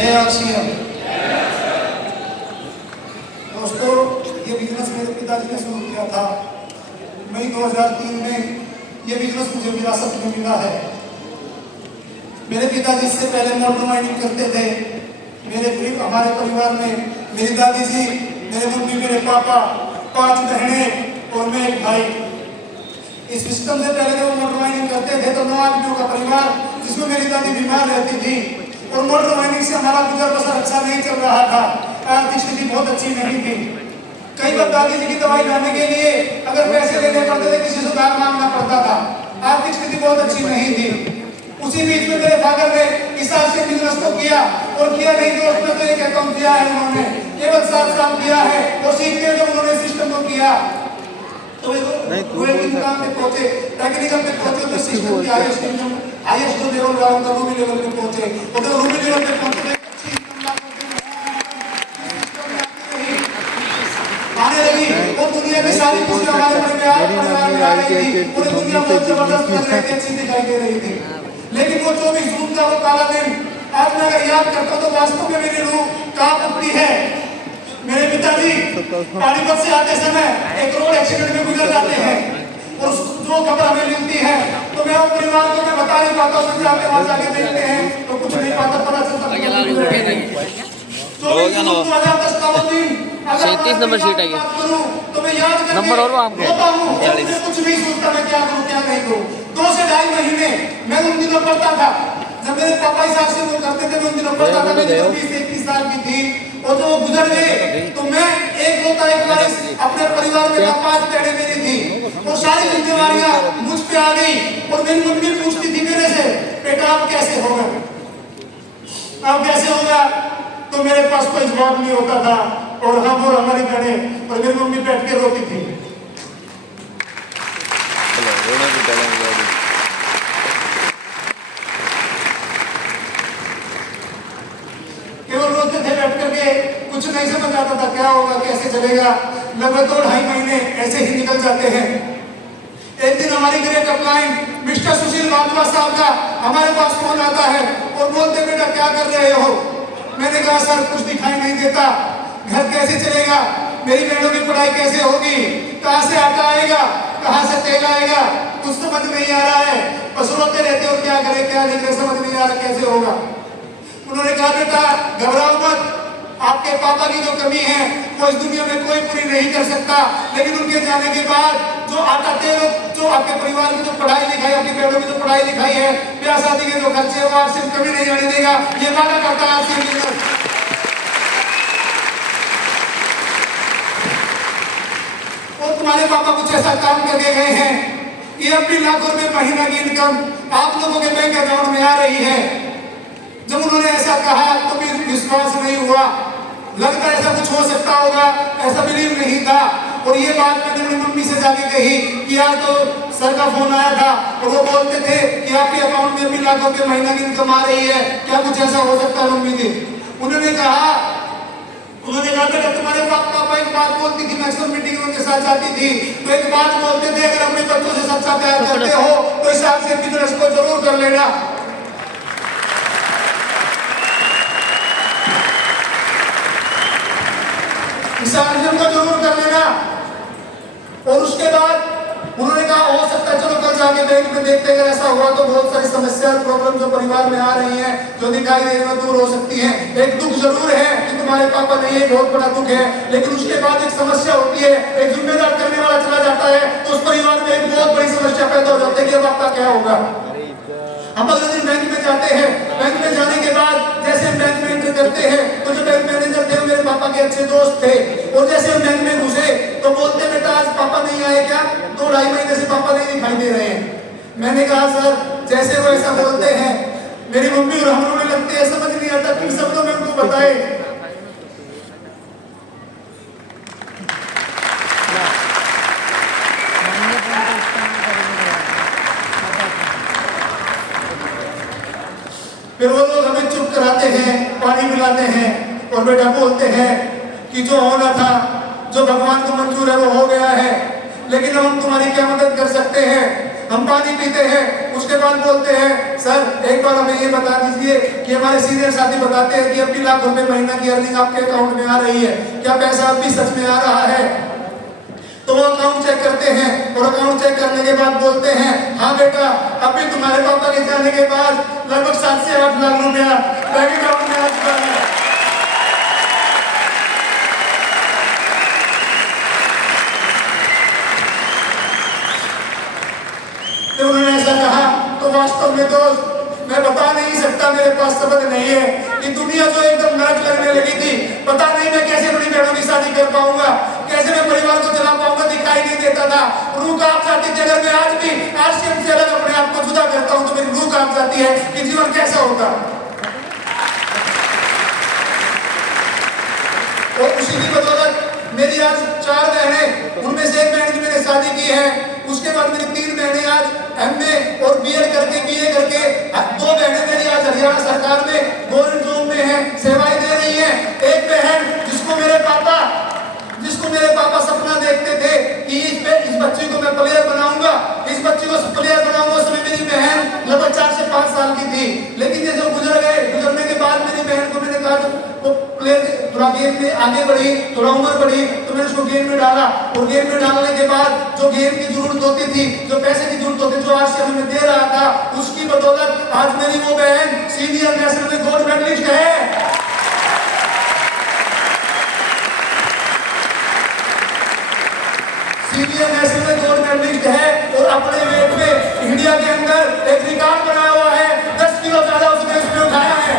जय आसिया। दोस्तों, ये बिजनेस मेरे पिताजी ने शुरू किया था। मई 2003 में ये बिजनेस मुझे विरासत में मिला है। मेरे पिताजी इससे पहले मोटर माइनिंग करते थे। हमारे परिवार में मेरी दादी जी, मेरे मम्मी, मेरे पापा, 5 बहनें और मैं एक भाई। इस सिस्टम से पहले जब वो मोटर माइनिंग करते थे तो 9 आदमियों का परिवार, जिसमें मेरी दादी बीमार रहती थी और मोटर माइनिंग से हमारा गुजर बसर अच्छा नहीं चल रहा था। आर्थिक स्थिति बहुत अच्छी नहीं थी। कई बार दादी जी की दवाई लाने के लिए अगर पैसे लेने पड़ते थे, किसी से उधार मांगना पड़ता था। आर्थिक स्थिति बहुत अच्छी नहीं थी। उसी बीच में मेरे फादर ने इस साल से बिजनेस को किया और किया नहीं तो उसमें तो एक अकाउंट दिया है उन्होंने, केवल 7 साल किया है और सीखते हुए जब उन्होंने सिस्टम को किया तो काम में पहुंचे, टेक्निकल में पहुंचे तो सिस्टम के हाईएस्ट लेवल का रूबी लेवल पे पहुंचे और जब रूबी लेवल पे पहुंचे आने लगी और दुनिया की सारी खुशियां हमारे परिवार में आ रही थी। पूरी दुनिया बहुत जबरदस्त लग रही थी, अच्छी दिखाई दे रही थी। लेकिन वो 24 जून का वो काला दिन आज मैं अगर याद करता हूं तो वास्तव में मेरी रूह कांप उठती है। मेरे पिताजी पानीपत से आते समय एक रोड एक्सीडेंट में गुजर जाते हैं और जो खबर हमें मिलती है तो मैं और परिवार को मैं बता नहीं पाता हूं। जाके वहां जाके देखते हैं तो कुछ नहीं पता चलता। 37 नंबर सीट आई है तो मैं याद नंबर और आपके कुछ नहीं सोचता मैं क्या करूं क्या नहीं करूं। 2 से 2.5 महीने मैं उन दिनों पढ़ता था जब मेरे पापा इस हाथ से वो करते थे। मैं उन दिनों पढ़ता था, मेरी 20-21 साल की थी और जो गुजर गए तो मैं एक वारिस अपने परिवार में 5 बहनें मेरी थी और सारी जिम्मेवारियां मुझ पे आ गई और मेरी मम्मी पूछती थी मेरे से, बेटा अब कैसे होगा, अब कैसे होगा। तो मेरे पास कोई जवाब नहीं होता था और हम और हमारी बहनें और मेरी मम्मी बैठ के रोती थी। केवल रोते थे बैठ करके, कुछ नहीं समझ आता था क्या होगा कैसे चलेगा। लगभग 2-2.5 महीने ऐसे ही निकल जाते हैं। एक दिन हमारी ग्रेट अपलाइन मिस्टर सुशील बाबुआ साहब का हमारे पास फोन आता है और बोलते बेटा क्या कर रहे हो। मैंने कहा सर कुछ दिखाई नहीं देता, घर कैसे चलेगा, मेरी बहनों की पढ़ाई कैसे होगी, कहां से आटा आएगा, कहां से तेल आएगा, कुछ समझ नहीं आ रहा है। बस रोते रहते हो क्या करें क्या नहीं करें, समझ नहीं आ रहा कैसे होगा। उन्होंने कहा बेटा घबराओ मत, आपके पापा की जो कमी है वो इस दुनिया में कोई पूरी नहीं कर सकता, लेकिन उनके जाने के बाद जो आटा तेल, जो आपके परिवार की जो पढ़ाई लिखाई, आपकी बहनों की जो पढ़ाई लिखाई है, ब्याह शादी के जो खर्चे वो आपसे कमी नहीं आने देगा, ये वादा करता है आपसे। और तुम्हारे पापा कुछ ऐसा काम करके गए हैं कि अब भी लाखों रुपए महीना की इनकम आप लोगों के बैंक अकाउंट में आ रही है। जब उन्होंने ऐसा कहा तो भी विश्वास नहीं हुआ, लगता ऐसा कुछ हो सकता होगा, ऐसा बिलीव नहीं था। और ये बात मैंने अपनी मम्मी से जाके कही कि आज तो सर का फोन आया था और वो बोलते थे कि आपके अकाउंट में भी लाखों के महीना की इनकम आ रही है, क्या कुछ ऐसा हो सकता है मम्मी जी। उन्होंने कहा बेटा तुम्हारे पापा एक बात बोलती थी, मैक्सिमम मीटिंग उनके साथ जाती थी तो एक बात बोलते थे, अगर अपने बच्चों से सच्चा प्यार करते हो तो इस हिसाब से बिजनेस को जरूर कर लेना। इस आयोजन को जरूर कर लेना। और उसके बाद उन्होंने कहा हो सकता है चलो कल जाके बैंक में देखते हैं, अगर ऐसा हुआ तो बहुत सारी समस्या और प्रॉब्लम जो परिवार में आ रही है जो दिखाई दे रही दूर हो सकती है। एक दुख जरूर है कि तुम्हारे पापा नहीं है, बहुत बड़ा दुख है, लेकिन उसके बाद एक समस्या होती है, एक जिम्मेदार करने वाला चला जाता है तो उस परिवार में एक बहुत बड़ी समस्या पैदा हो जाती है कि अब आपका क्या होगा। हम अगले दिन बैंक में जाते हैं, बैंक में जाने के बाद जैसे हम बैंक में एंटर करते हैं तो जो बैंक मैनेजर थे मेरे पापा के अच्छे दोस्त थे और जैसे हम बैंक में घुसे तो बोलते बेटा आज पापा नहीं आए क्या, 2-2.5 महीने से पापा नहीं दिखाई दे रहे हैं। मैंने कहा सर जैसे वो ऐसा बोलते हैं मेरी मम्मी और हम रोने लगते हैं, समझ नहीं आता किन शब्दों में उनको बताए। फिर वो लोग हमें चुप कराते हैं, पानी पिलाते हैं और बेटा बोलते हैं कि जो होना था, जो भगवान को मंजूर है वो हो गया है, लेकिन हम तुम्हारी क्या मदद कर सकते हैं। हम पानी पीते हैं, उसके बाद बोलते हैं सर एक बार हमें ये बता दीजिए कि हमारे सीनियर साथी बताते हैं कि 80 लाख रुपए महीना की अर्निंग आपके अकाउंट में आ रही है, क्या पैसा अब भी सच में आ रहा है? तो वो अकाउंट चेक करते हैं और अकाउंट चेक करने के बाद बोलते हैं हाँ बेटा अभी तुम्हारे पापा के जाने के बाद लगभग 7 से 8 लाख रुपया बैंक अकाउंट में आ चुका है। तो उन्होंने ऐसा कहा तो वास्तव में दोस्त मैं बता नहीं सकता, मेरे पास शब्द नहीं है कि दुनिया जो एकदम नरक लगने लगी थी, पता नहीं मैं कैसे बड़ी बहनों की शादी कर पाऊंगा, कैसे मैं परिवार को चला पाऊंगा, दिखाई नहीं देता था। रूह कांप जाती थी। अगर मैं आज भी आरसीएम से अलग अपने आप को जुदा करता हूं तो मेरी रूह कांप जाती है कि जीवन कैसा होता। और उसी की बदौलत मेरी आज 4 बहनें, उनमें से एक बहन की मैंने शादी की है, उसके बाद मेरी 3 बहनें आज एमए और बीएड करके बीए करके, 2 बहनें मेरी आज हरियाणा सरकार में गवर्नमेंट जॉब में हैं, सेवाएं दे रही हैं। एक बहन जिसको मेरे पापा सपना देखते थे कि इस बच्ची को मैं प्लेयर बनाऊंगा, इस बच्ची को प्लेयर बनाऊंगा, उस समय मेरी बहन लगभग 4 से 5 साल की थी। लेकिन जैसे गुजर गए, गुजरने के बाद मेरी बहन को मैंने कहा वो प्लेयर थोड़ा गेम में आगे बढ़ी, थोड़ा उम्र बढ़ी, तो मैंने उसको गेम में डाला। और गेम में डालने के बाद जो गेम की जरूरत होती थी, जो पैसे की जरूरत होती थी, जो आरसीएम में दे रहा था, उसकी बदौलत आज मेरी वो बहन सीनियर नेशनल में गोल्ड मेडलिस्ट है। सीनियर नेशनल में गोल्ड मेडलिस्ट है और अपने वेट में इंडिया के अंदर एक रिकॉर्ड बनाया हुआ है। 10 किलो ज्यादा उसने उठाया है,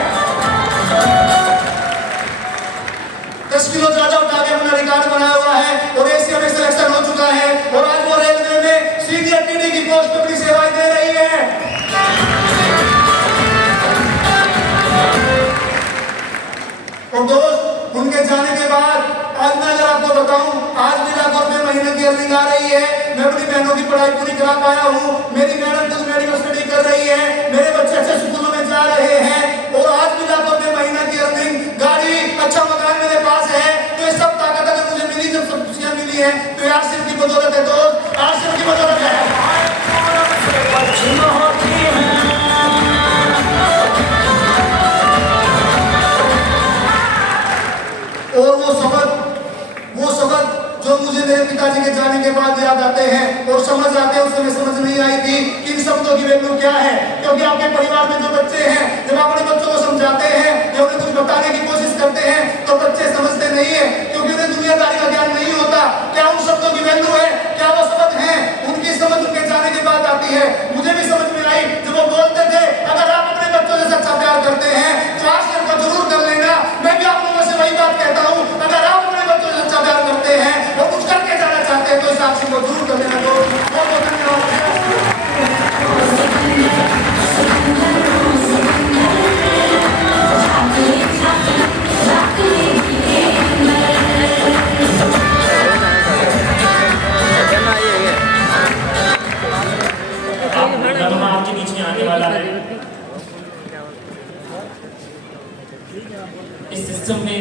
10 किलो ज्यादा उठा के अपना रिकॉर्ड बनाया हुआ है और एशिया में सिलेक्शन हो चुका है और आज वो रेलवे में सीनियर टीडी की पोस्ट पर अपनी सेवाएं दे रही है। और दोस्त उनके जाने के बाद आज मैं अगर आपको बताऊं, आज भी लाखों रुपए महीने की अर्निंग आ रही है। मैं अपनी बहनों की पढ़ाई पूरी करा पाया हूं, मेरी मैडम कुछ मेडिकल स्टडी कर रही है, मेरे बच्चे अच्छे स्कूलों में जा रहे हैं और आज भी लाखों रुपए महीने की अर्निंग, गाड़ी, अच्छा मकान मेरे पास है। तो ये सब ताकत अगर मुझे मिली, जब सब खुशियां मिली है तो ये आरसीएम की बदौलत है दोस्त, आरसीएम की बदौलत है। और वो सबक जो मुझे मेरे पिताजी के जाने के बाद याद आते हैं और समझ आते हैं, उस समय समझ नहीं आई थी कि इन शब्दों की वैल्यू क्या है। क्योंकि आपके परिवार में जो बच्चे